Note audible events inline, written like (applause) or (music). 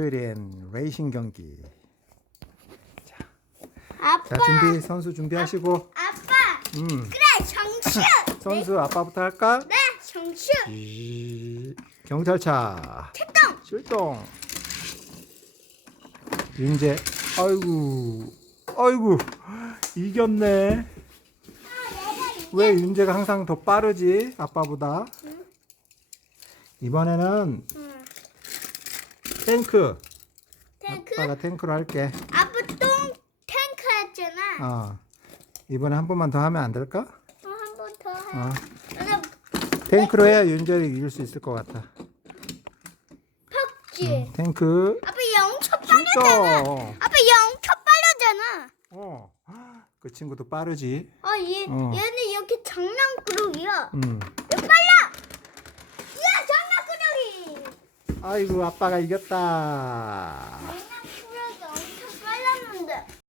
토요일엔 레이싱 경기. 아빠. 자 준비 선수 준비하시고. 아빠. 음 그래 정슈. (laughs) 선수 아빠부터 할까? 네. 이- 경찰차 출동. 출동. 윤재 아이고 아이고 이겼네. 왜 윤재가 항상 더 빠르지 아빠보다? 이번에는 응. 탱크. 탱크. 아빠가 탱크로 할게. 아빠 똥 탱크 했잖아. 어. 이번에 한 번만 더 하면 안 될까? 어, 한 번 더 해. 어. 나 탱크로 해야 윤재를 이길 수 있을 것 같아. 퍽지. 탱크 아빠 영초 빠르잖아. 출동. 아빠 영초 빠르잖아. 어. 그 친구도 빠르지. 어, 얘, 어. 얘는 이렇게 장난꾸러기야. 음. 얘 빨라. 야, 장난꾸러기. 아이고 아빠가 이겼다.